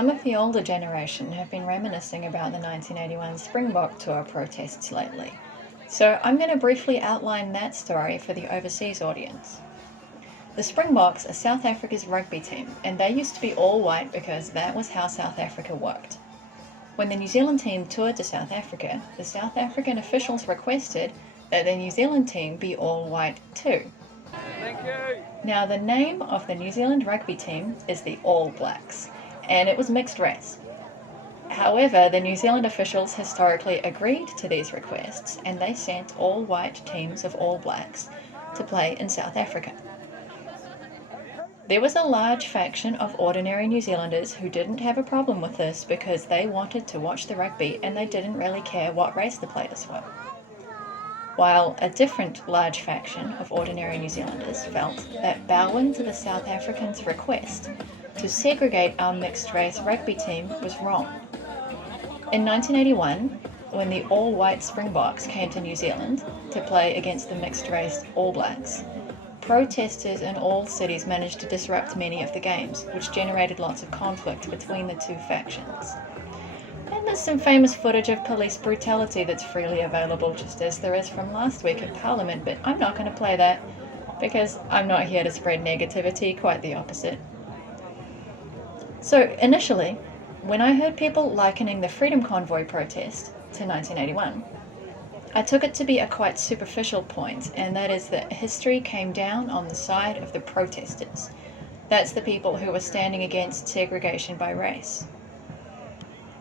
Some of the older generation have been reminiscing about the 1981 Springbok Tour protests lately, so I'm going to briefly outline that story for the overseas audience. The Springboks are South Africa's rugby team, and they used to be all white because that was how South Africa worked. When the New Zealand team toured to South Africa, the South African officials requested that the New Zealand team be all white too. Thank you. Now, the name of the New Zealand rugby team is the All Blacks, and it was mixed race. However, the New Zealand officials historically agreed to these requests, and they sent all white teams of All Blacks to play in South Africa. There was a large faction of ordinary New Zealanders who didn't have a problem with this because they wanted to watch the rugby and they didn't really care what race the players were. While a different large faction of ordinary New Zealanders felt that bowing to the South Africans' request to segregate our mixed-race rugby team was wrong. In 1981, when the all-white Springboks came to New Zealand to play against the mixed-race All Blacks, protesters in all cities managed to disrupt many of the games, which generated lots of conflict between the two factions. And there's some famous footage of police brutality that's freely available, just as there is from last week at Parliament, but I'm not going to play that because I'm not here to spread negativity, quite the opposite. So initially, when I heard people likening the Freedom Convoy protest to 1981, I took it to be a quite superficial point, and that is that history came down on the side of the protesters. That's the people who were standing against segregation by race.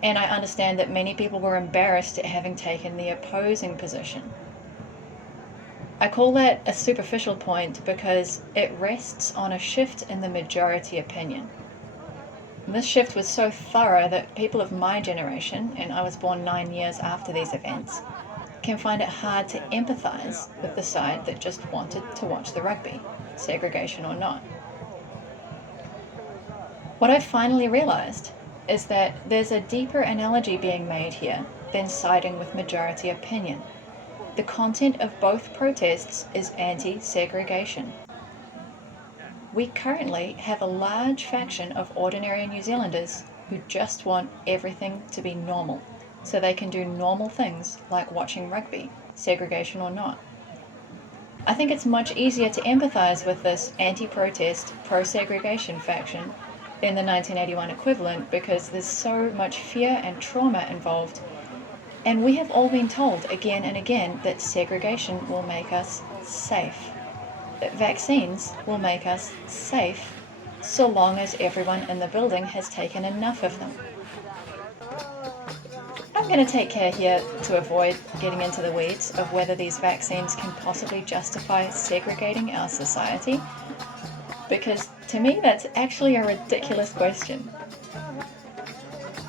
And I understand that many people were embarrassed at having taken the opposing position. I call that a superficial point because it rests on a shift in the majority opinion. And this shift was so thorough that people of my generation, and I was born 9 years after these events, can find it hard to empathise with the side that just wanted to watch the rugby, segregation or not. What I finally realised is that there's a deeper analogy being made here than siding with majority opinion. The content of both protests is anti-segregation. We currently have a large faction of ordinary New Zealanders who just want everything to be normal, so they can do normal things like watching rugby, segregation or not. I think it's much easier to empathise with this anti-protest, pro-segregation faction than the 1981 equivalent because there's so much fear and trauma involved, and we have all been told again and again that segregation will make us safe, that vaccines will make us safe so long as everyone in the building has taken enough of them. I'm going to take care here to avoid getting into the weeds of whether these vaccines can possibly justify segregating our society, because to me that's actually a ridiculous question.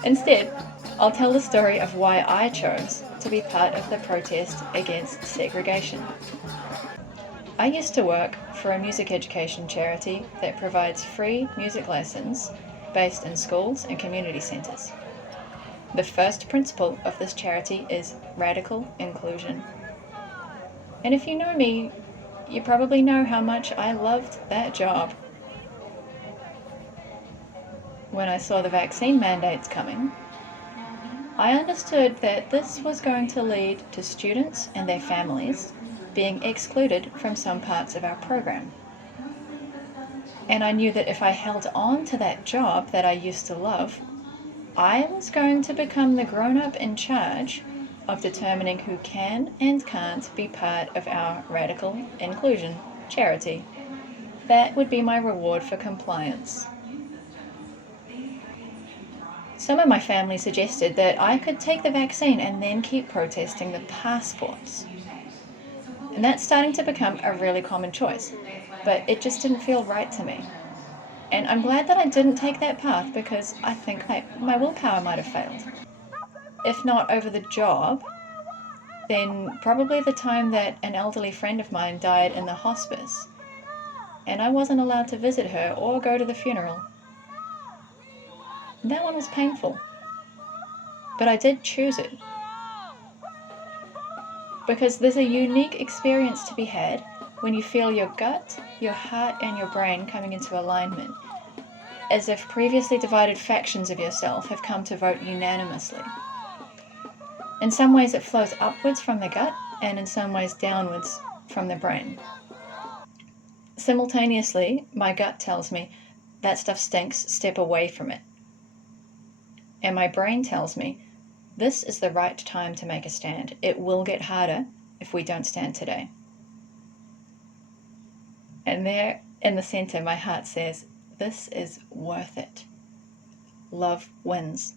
Instead, I'll tell the story of why I chose to be part of the protest against segregation. I used to work for a music education charity that provides free music lessons based in schools and community centres. The first principle of this charity is radical inclusion. And if you know me, you probably know how much I loved that job. When I saw the vaccine mandates coming, I understood that this was going to lead to students and their families being excluded from some parts of our program. And I knew that if I held on to that job that I used to love, I was going to become the grown-up in charge of determining who can and can't be part of our radical inclusion charity. That would be my reward for compliance. Some of my family suggested that I could take the vaccine and then keep protesting the passports. And that's starting to become a really common choice, but it just didn't feel right to me. And I'm glad that I didn't take that path because I think my willpower might have failed. If not over the job, then probably the time that an elderly friend of mine died in the hospice, and I wasn't allowed to visit her or go to the funeral. That one was painful, but I did choose it. Because there's a unique experience to be had when you feel your gut, your heart, and your brain coming into alignment. as if previously divided factions of yourself have come to vote unanimously. In some ways it flows upwards from the gut, and in some ways downwards from the brain. Simultaneously, my gut tells me, that stuff stinks, step away from it. And my brain tells me, this is the right time to make a stand. It will get harder if we don't stand today. And there in the center, my heart says, this is worth it. Love wins.